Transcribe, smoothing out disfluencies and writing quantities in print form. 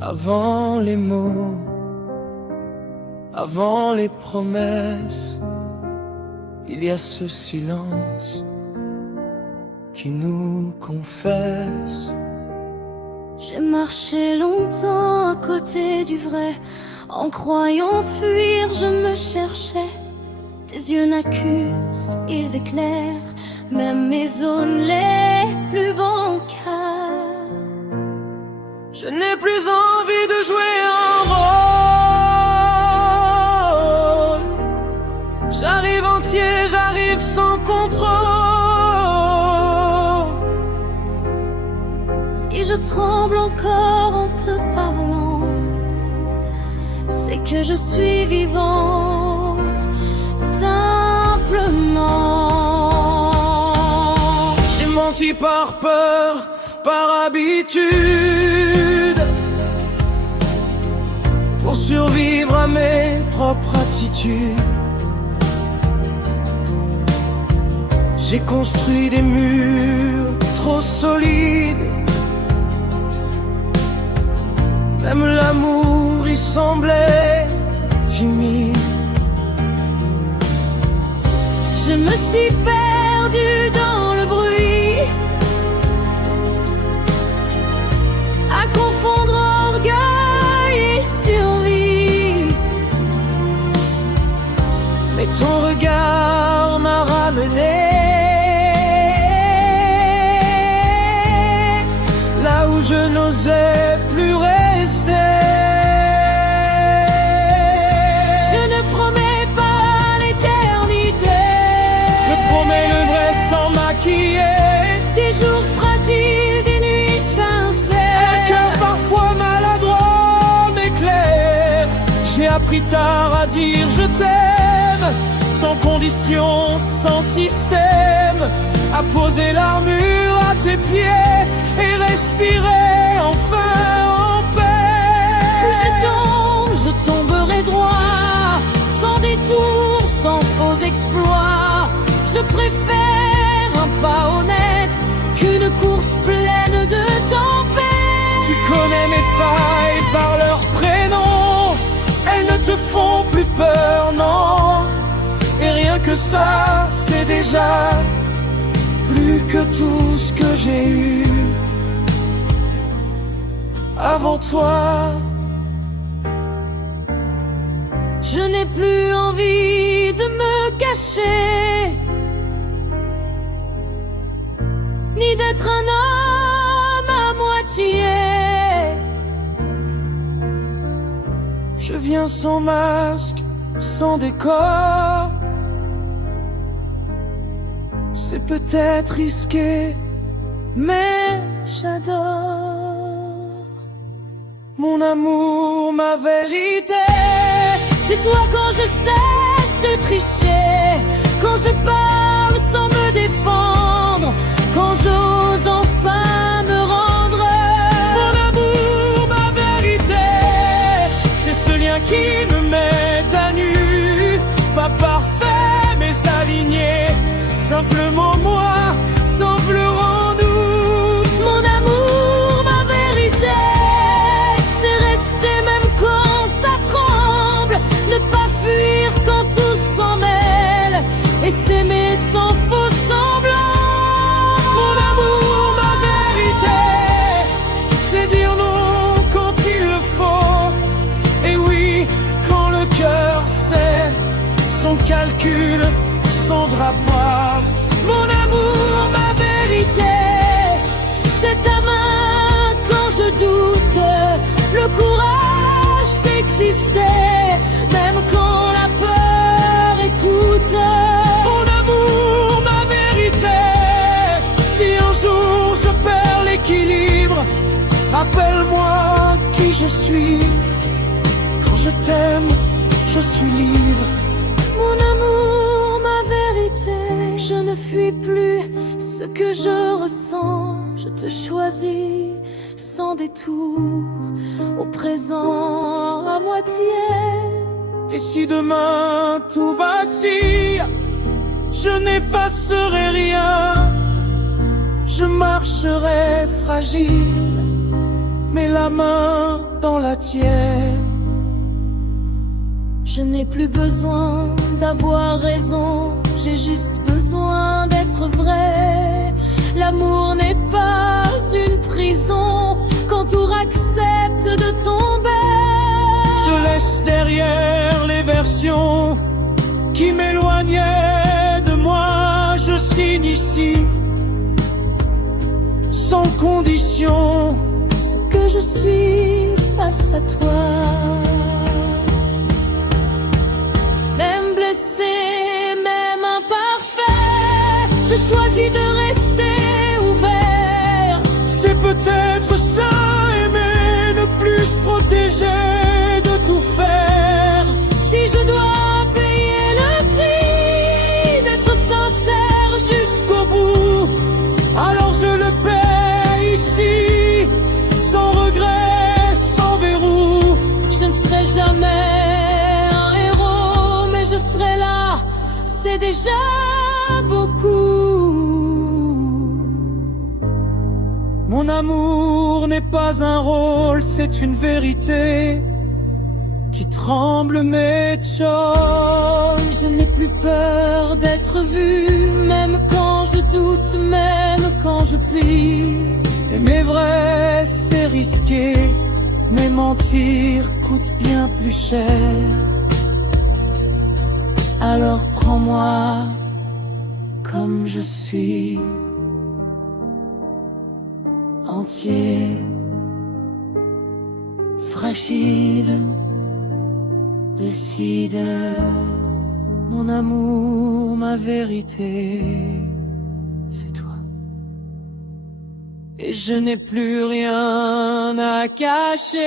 Avant les mots, avant les promesses, il y a ce silence qui nous confesse. J'ai marché longtemps à côté du vrai, en croyant fuir, je me cherchais. Tes yeux n'accusent, ils éclairent même mes zones les plus bancales. Je n'ai plus envie de jouer un rôle. J'arrive entier, j'arrive sans contrôle. Si je tremble encore en te parlant, c'est que je suis vivant, simplement. J'ai menti par peur, par habitude, pour survivre à mes propres attitudes. J'ai construit des murs trop solides. Même l'amour y semblait timide. Je me suis perdue dans le bruit, à confondre orgueil et survie. Mais ton regard m'a ramené là où je n'osais plus rester. Je ne promets pas l'éternité, Je promets le vrai sans maquiller. des jours fragiles, des nuits Un sincères. cœur parfois maladroit m'éclaire. J'ai appris tard à dire je t'aime, sans condition, sans système, à poser l'armure à tes pieds et respirer enfin en paix. Plus je tomberai droit, sans détour, sans faux exploits. Je préfère un pas honnête qu'une course pleine de tempêtes. Tu connais mes failles par leur prénom, elles ne te font plus peur, non. Et rien que ça, c'est déjà plus que tout ce que j'ai eu avant toi. Je n'ai plus envie de me cacher, ni d'être un homme à moitié. Je viens sans masque, sans décor. C'est peut-être risqué, Mais j'adore mon amour, ma vérité. c'est toi quand je cesse de tricher, quand je parle sans me défendre, quand j'ose enfin me rendre. Mon amour, ma vérité, c'est ce lien qui me met à nu. Pas parfait mais aligné, simplement moi, sans pleurs en nous. Mon amour, ma vérité, c'est rester même quand ça tremble, ne pas fuir quand tout s'en mêle, et s'aimer sans faux semblant. Mon amour, ma vérité, c'est dire non quand il le faut. Et oui, quand le cœur sait son calcul, son drapeau. Mon amour, ma vérité, C'est ta main quand je doute, le courage d'exister, même quand la peur écoute. mon amour, ma vérité. Si un jour je perds l'équilibre, rappelle-moi qui je suis. Quand je t'aime, je suis libre. Mon amour, ma vérité, je ne fuis plus ce que je ressens. Je te choisis sans détour, au présent à moitié. Et si demain tout vacille, je n'effacerai rien. Je marcherai fragile, mais la main dans la tienne. Je n'ai plus besoin d'avoir raison, j'ai juste besoin d'être vrai. L'amour n'est pas une prison, qu'entour accepte de tomber. Je laisse derrière les versions qui m'éloignaient de moi. Je signe ici, sans condition, ce que je suis face à toi. Même blessé, même imparfait, je choisis de rester ouvert. C'est peut-être ça, aimer, ne plus se protéger, de tout faire. Si je dois payer le prix d'être sincère Jusqu'au bout, alors je le paie ici, sans regret, sans verrou. je ne serai jamais un héros, mais je serai là, c'est déjà beaucoup. Mon amour n'est pas un rôle, c'est une vérité qui tremble mes chocs. Je n'ai plus peur d'être vue, même quand je doute, même quand je plie. Aimer vrai, c'est risqué, mais mentir coûte bien plus cher. Alors prends-moi comme je suis, entier, fragile, lucide. Mon amour, ma vérité, c'est toi. Et je n'ai plus rien à cacher.